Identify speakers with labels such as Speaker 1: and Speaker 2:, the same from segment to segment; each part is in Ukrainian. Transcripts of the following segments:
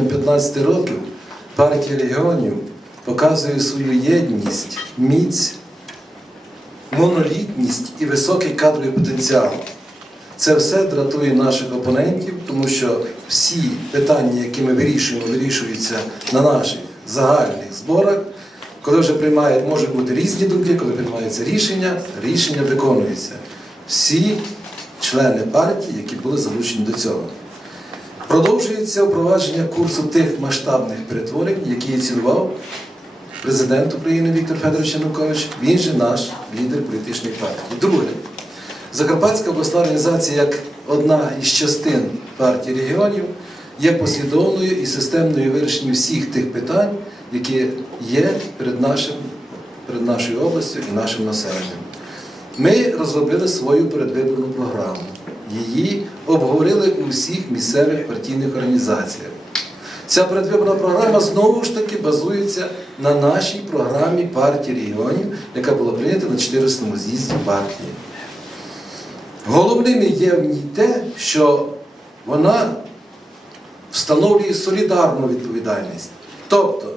Speaker 1: протягом 15 років партія регіонів показує свою єдність, міць, монолітність і високий кадровий потенціал. Це все дратує наших опонентів, тому що всі питання, які ми вирішуємо, вирішуються на наших загальних зборах. Коли вже приймають, можуть бути різні думки, коли приймаються рішення, рішення виконуються. Всі члени партії, які були залучені до цього. Продовжується впровадження курсу тих масштабних перетворень, які ініціював президент України Віктор Федорович Янукович, він же наш лідер політичної партії. Друге, Закарпатська обласна організація як одна із частин партії регіонів є послідовною і системною вирішенням всіх тих питань, які є перед, нашим, перед нашою областю і нашим населенням. Ми розробили свою передвиборну програму. Її обговорили у всіх місцевих партійних організаціях. Ця передвиборна програма знову ж таки базується на нашій програмі партії регіонів, яка була прийнята на 14-му з'їзді партії. Головним є в ній те, що вона встановлює солідарну відповідальність. Тобто,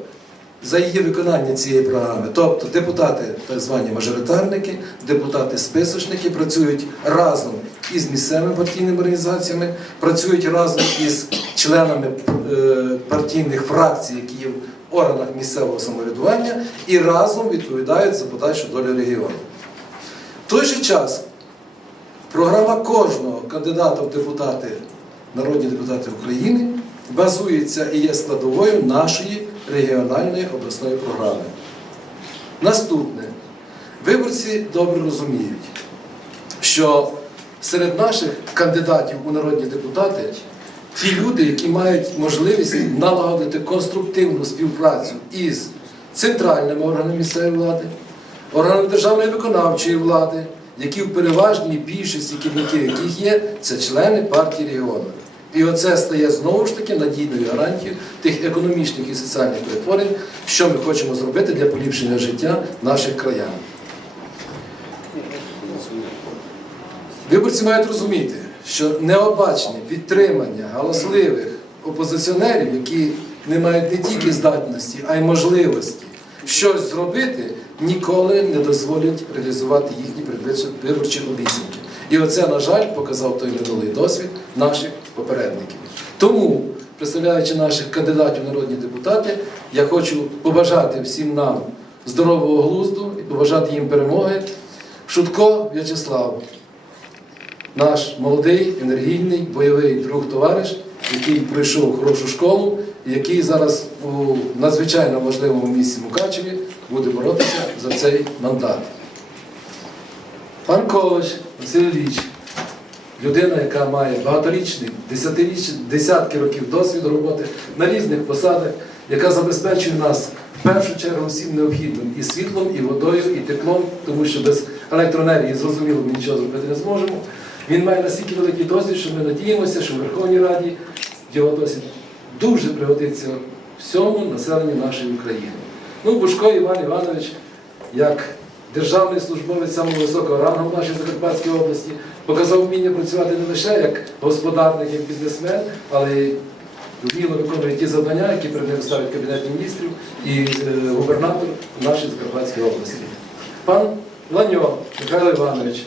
Speaker 1: за її виконання цієї програми, тобто депутати, так звані мажоритарники, депутати-списочники працюють разом із місцевими партійними організаціями, працюють разом із членами е, партійних фракцій, які є в органах місцевого самоврядування, і разом відповідають за подальшу долю регіону. В той же час Програма кожного кандидата в депутати, народні депутати України, базується і є складовою нашої регіональної обласної програми. Наступне. Виборці добре розуміють, що серед наших кандидатів у народні депутати ті люди, які мають можливість налагодити конструктивну співпрацю із центральними органами місцевої влади, органами державної виконавчої влади, які в переважній більшості керівників яких є, це члени партії регіону. І оце стає знову ж таки надійною гарантією тих економічних і соціальних перетворень, що ми хочемо зробити для поліпшення життя наших краян. Виборці мають розуміти, що необачне підтримання галасливих опозиціонерів, які не мають не тільки здатності, а й можливості щось зробити, ніколи не дозволять реалізувати їхні виборчі обіцянки. І оце, на жаль, показав той минулий досвід наших попередників. Тому, представляючи наших кандидатів народні депутати, я хочу побажати всім нам здорового глузду і побажати їм перемоги. Шутко В'ячеслав, наш молодий, енергійний, бойовий друг товариш, який пройшов хорошу школу, який зараз у надзвичайно важливому місці Мукачеві буде боротися за цей мандат. Пан Ковач Василь Ілліч, людина, яка має багаторічний, десятирічний, десятки років досвіду роботи на різних посадах, яка забезпечує нас в першу чергу всім необхідним і світлом, і водою, і теплом, тому що без електроенергії, зрозуміло, ми нічого зробити не зможемо. Він має настільки великий досвід, що ми надіємося, що в Верховній Раді його досвід дуже пригодиться всьому населенню нашої України. Ну, Бушко Іван Іванович, як державний службовець самого високого рангу в нашій Закарпатській області, показав вміння працювати не лише як господарник, як бізнесмен, але й вміло виконує ті завдання, які перед ним ставить Кабінет міністрів і е, губернатор нашої Закарпатської області. Пан Ланьо Михайло Іванович,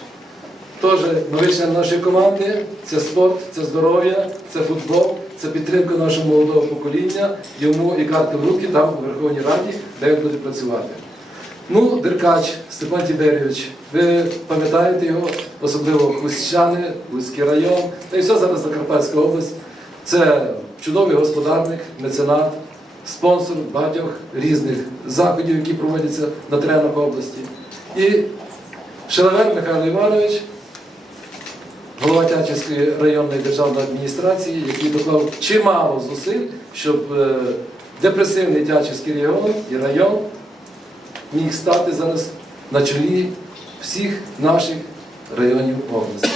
Speaker 1: теж новий член нашої команди. Це спорт, це здоров'я, це футбол, це підтримка нашого молодого покоління, йому і карти в руки там у Верховній Раді, де він буде працювати. Ну, Деркач Степан Тіберійович, ви пам'ятаєте його, особливо Хустчани, Луцький район, та й все зараз Закарпатська область. Це чудовий господарник, меценат, спонсор багатьох різних заходів, які проводяться на теренах області. І Шелевер Михайло Іванович, голова Тячівської районної державної адміністрації, який доклав чимало зусиль, щоб е, депресивний Тячівський регіон і район міг стати зараз на чолі всіх наших районів області.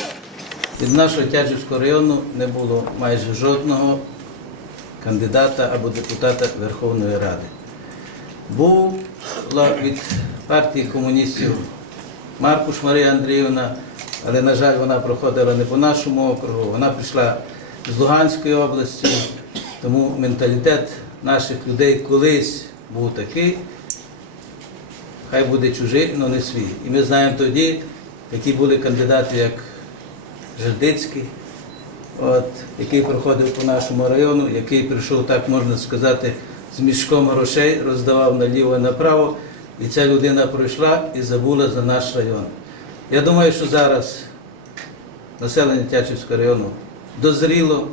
Speaker 2: Від нашого Тячівського району не було майже жодного кандидата або депутата Верховної Ради. Була від партії комуністів Маркуш Марія Андріївна, але, на жаль, вона проходила не по нашому округу, вона прийшла з Луганської області. Тому менталітет наших людей колись був такий, хай буде чужий, але не свій. І ми знаємо тоді, які були кандидати, як Жердицький, який проходив по нашому району, який прийшов, так можна сказати, з мішком грошей, роздавав наліво і направо. І ця людина пройшла і забула за наш район. Я думаю, що зараз населення Тячівського району дозріло,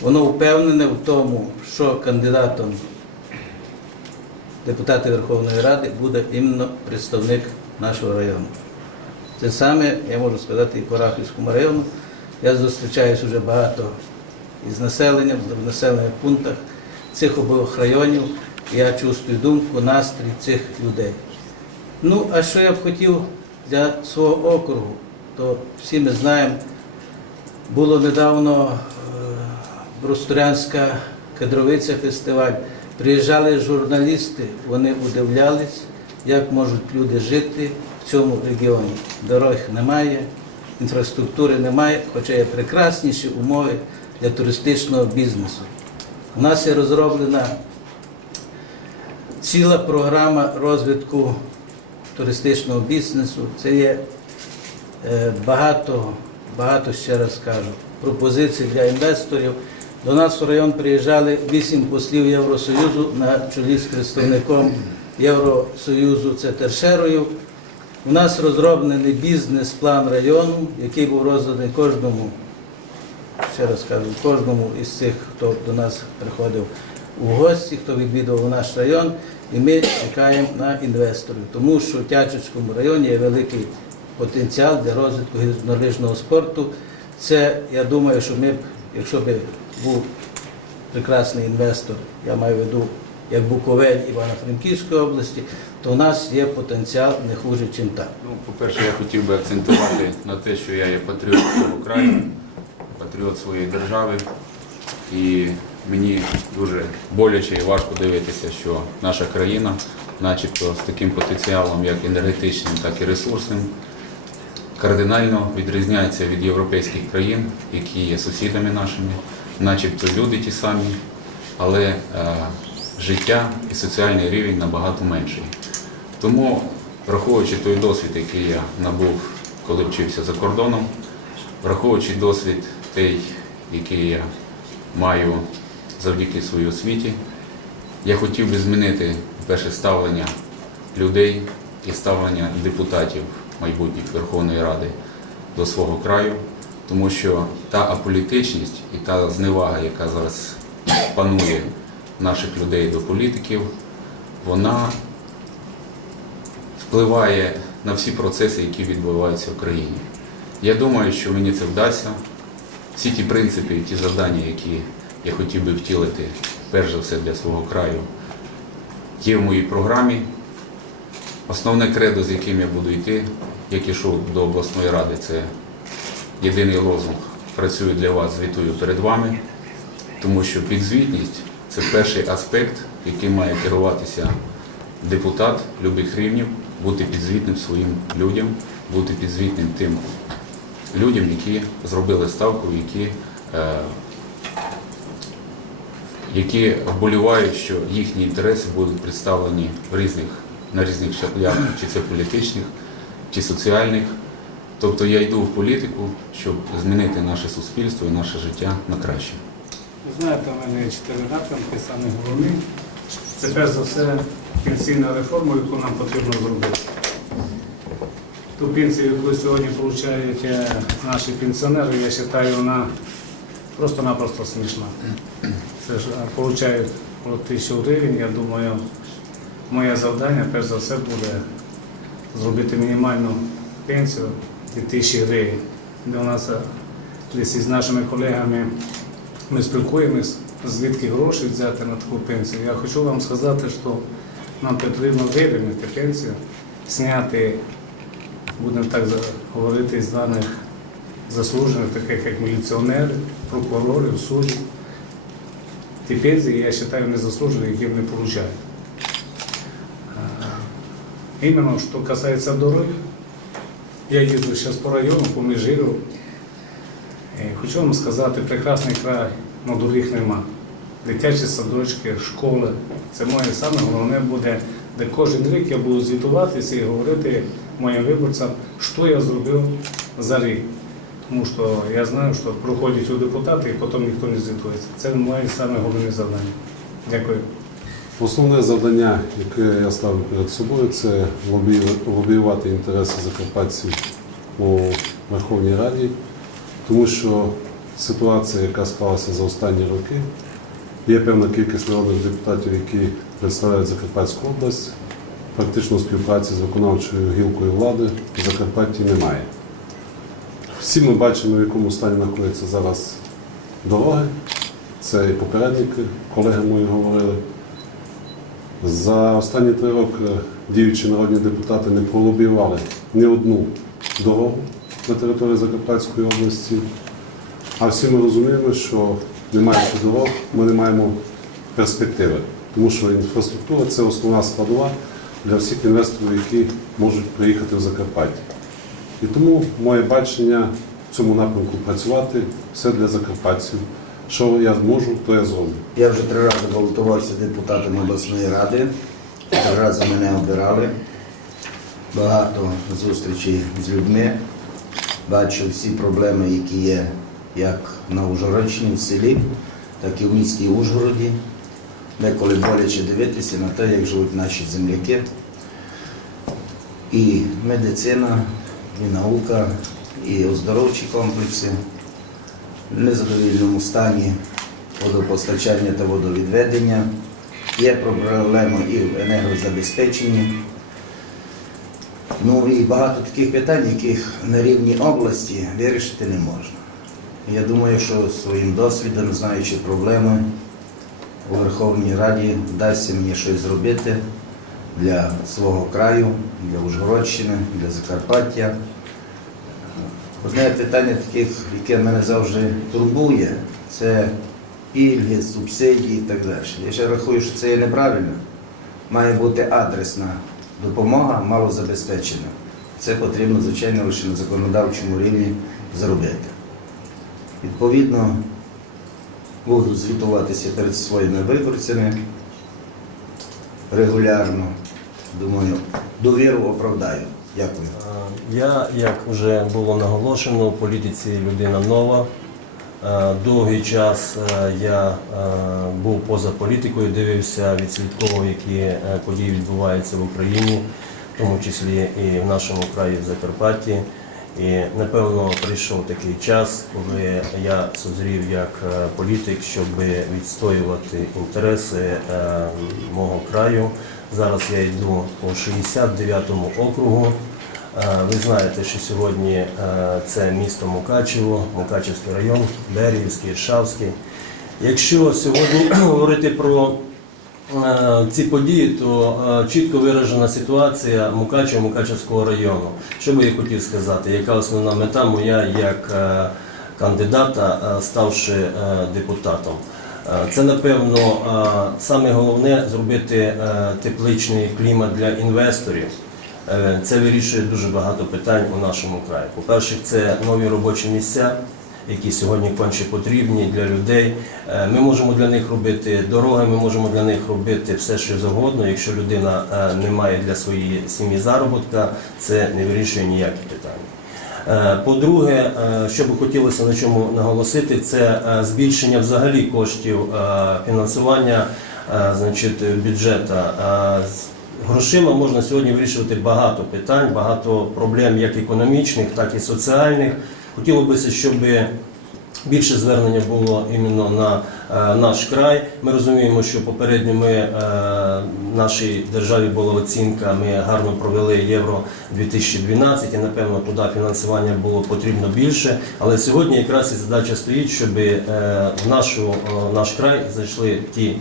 Speaker 2: воно впевнене в тому, що кандидатом депутата Верховної Ради буде іменно представник нашого району. Це саме, я можу сказати, і по Рахівському району. Я зустрічаюсь вже багато із населенням, в населених пунктах цих обох районів. Я чувствую думку, настрій цих людей. Ну, а що я б хотів для свого округу, то всі ми знаємо, було недавно е, Брустурянська кадровиця фестиваль. Приїжджали журналісти, вони удивлялись, як можуть люди жити в цьому регіоні. Дорог немає, інфраструктури немає, хоча є прекрасніші умови для туристичного бізнесу. У нас є розроблена ціла програма розвитку туристичного бізнесу. Це є е, багато, багато ще раз кажу, пропозицій для інвесторів. До нас в район приїжджали вісім послів Євросоюзу на чолі з представником Євросоюзу це Тершерою. У нас розроблений бізнес-план району, який був розданий кожному, ще раз кажу, кожному із цих, хто до нас приходив у гості, хто відвідував наш район, і ми чекаємо на інвесторів, тому що в Тячівському районі є великий потенціал для розвитку гірнолижного спорту. Це, я думаю, що ми якщо б був прекрасний інвестор, я маю в виду як Буковель Івано-Франківської області, то у нас є потенціал не хуже, ніж там.
Speaker 3: Ну, по-перше, я хотів би акцентувати на те, що я є патріот свого краю, патріот своєї держави. І мені дуже боляче і важко дивитися, що наша країна, начебто з таким потенціалом, як енергетичним, так і ресурсним, кардинально відрізняється від європейських країн, які є сусідами нашими, начебто люди ті самі, але е, життя і соціальний рівень набагато менший. Тому, враховуючи той досвід, який я набув, коли вчився за кордоном, враховуючи досвід той, який я маю завдяки своїй освіті, я хотів би змінити перше ставлення людей і ставлення депутатів майбутніх Верховної Ради до свого краю, тому що та аполітичність і та зневага, яка зараз панує наших людей до політиків, вона впливає на всі процеси, які відбуваються в країні. Я думаю, що мені це вдасться. Всі ті принципи і ті завдання, які я хотів би втілити, перш за все для свого краю, є в моїй програмі. Основне кредо, з яким я буду йти, як ішов до обласної ради, це єдиний лозунг Працюю для вас, звітую перед вами, тому що підзвітність це перший аспект, яким має керуватися депутат любих рівнів, бути підзвітним своїм людям, бути підзвітним тим людям, які зробили ставку, які, е, які вболівають, що їхні інтереси будуть представлені в різних, на різних шляхах, чи це політичних, чи соціальних. Тобто я йду в політику, щоб змінити наше суспільство і наше життя на краще.
Speaker 4: Ви знаєте, у мене є чотири напрямки, саме головні. Це перш за все пенсійна реформа, яку нам потрібно зробити. Ту пенсію, яку сьогодні отримують е, наші пенсіонери, я вважаю, вона просто-напросто смішна. Це ж е, отримують по тисячу гривень. Я думаю, моє завдання перш за все буде зробити мінімальну пенсію 2000 гривень. Де у нас е, десь із нашими колегами ми спілкуємось, звідки гроші взяти на таку пенсію. Я хочу вам сказати, що нам потрібно вирівняти пенсію, зняти, будемо так говорити, з даних заслужених, таких як міліціонери, прокурори, судді. Ті пенсії, я вважаю, незаслужені, які вони отримують. Е, Іменно, що касається дорог, я їздив зараз по району, по Межиру. Хочу вам сказати, прекрасний край, але доріг нема. Дитячі садочки, школи. Це моє саме головне буде, де кожен рік я буду звітуватися і говорити моїм виборцям, що я зробив за рік. Тому що я знаю, що проходять у депутати і потім ніхто не звітується. Це моє саме головне завдання. Дякую.
Speaker 5: Основне завдання, яке я ставлю перед собою, це лобіювати інтереси закарпатців у Верховній Раді, тому що ситуація, яка склалася за останні роки, є певна кількість народних депутатів, які представляють Закарпатську область. Практично співпраці з виконавчою гілкою влади в Закарпатті немає. Всі ми бачимо, в якому стані знаходяться зараз дороги. Це і попередники, колеги мої говорили. За останні три роки діючі народні депутати не пролобіювали ні одну дорогу на території Закарпатської області. А всі ми розуміємо, що не маючи дорог, ми не маємо перспективи. Тому що інфраструктура це основна складова для всіх інвесторів, які можуть приїхати в Закарпаття. І тому моє бачення в цьому напрямку працювати все для закарпатців. Що я можу, то я зроблю.
Speaker 6: Я вже три рази балотувався депутатом обласної ради, три рази мене обирали. Багато зустрічей з людьми. Бачу всі проблеми, які є як на Ужгородщині, в селі, так і в місті Ужгороді. Деколи боляче дивитися на те, як живуть наші земляки. І медицина, і наука, і оздоровчі комплекси в незадовільному стані водопостачання та водовідведення. Є проблеми і в енергозабезпеченні. Ну і багато таких питань, яких на рівні області вирішити не можна. Я думаю, що своїм досвідом, знаючи проблеми, у Верховній Раді вдасться мені щось зробити для свого краю, для Ужгородщини, для Закарпаття. Одне питання таких, яке мене завжди турбує, це пільги, субсидії і так далі. Я ще рахую, що це є неправильно. Має бути адресна допомога малозабезпечена. Це потрібно, звичайно, лише на законодавчому рівні зробити. Відповідно, буду звітуватися перед своїми виборцями регулярно. Думаю, довіру оправдаю. Дякую.
Speaker 7: Я, як вже було наголошено, в політиці людина нова. Довгий час е, я е, був поза політикою, дивився, відслідковував, які е, події відбуваються в Україні, в тому числі і в нашому краї в Закарпатті. І напевно прийшов такий час, коли я созрів як е, політик, щоб відстоювати інтереси е, мого краю. Зараз я йду по 69-му округу. Е, Ви знаєте, що сьогодні це місто Мукачево, Мукачевський район, Беріївський, Іршавський. Якщо сьогодні говорити про ці події, то е, чітко виражена ситуація Мукачева, Мукачевського району. Що би я хотів сказати, яка основна мета моя як е, кандидата, е, ставши е, депутатом? Е, Це напевно е, саме головне зробити е, тепличний клімат для інвесторів. Е, Це вирішує дуже багато питань у нашому краї. По-перше, це нові робочі місця, які сьогодні конче потрібні для людей. Е, Ми можемо для них робити дороги, ми можемо для них робити все, що завгодно. Якщо людина е, не має для своєї сім'ї заробітка, це не вирішує ніякі питання. Е, По-друге, що би хотілося на чому наголосити, це збільшення взагалі коштів фінансування значить, бюджету. Е, Грошима можна сьогодні вирішувати багато питань, багато проблем, як економічних, так і соціальних. Хотілося б, щоб більше звернення було іменно на е, наш край. Ми розуміємо, що попередньо ми е, нашій державі була оцінка. Ми гарно провели євро 2012 і напевно туди фінансування було потрібно більше. Але сьогодні якраз і задача стоїть, щоб е, в е, наш край зайшли ті.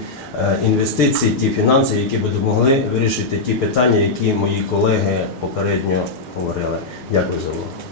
Speaker 7: Інвестиції, ті фінанси, які б допомогли вирішити ті питання, які мої колеги попередньо говорили. Дякую за увагу.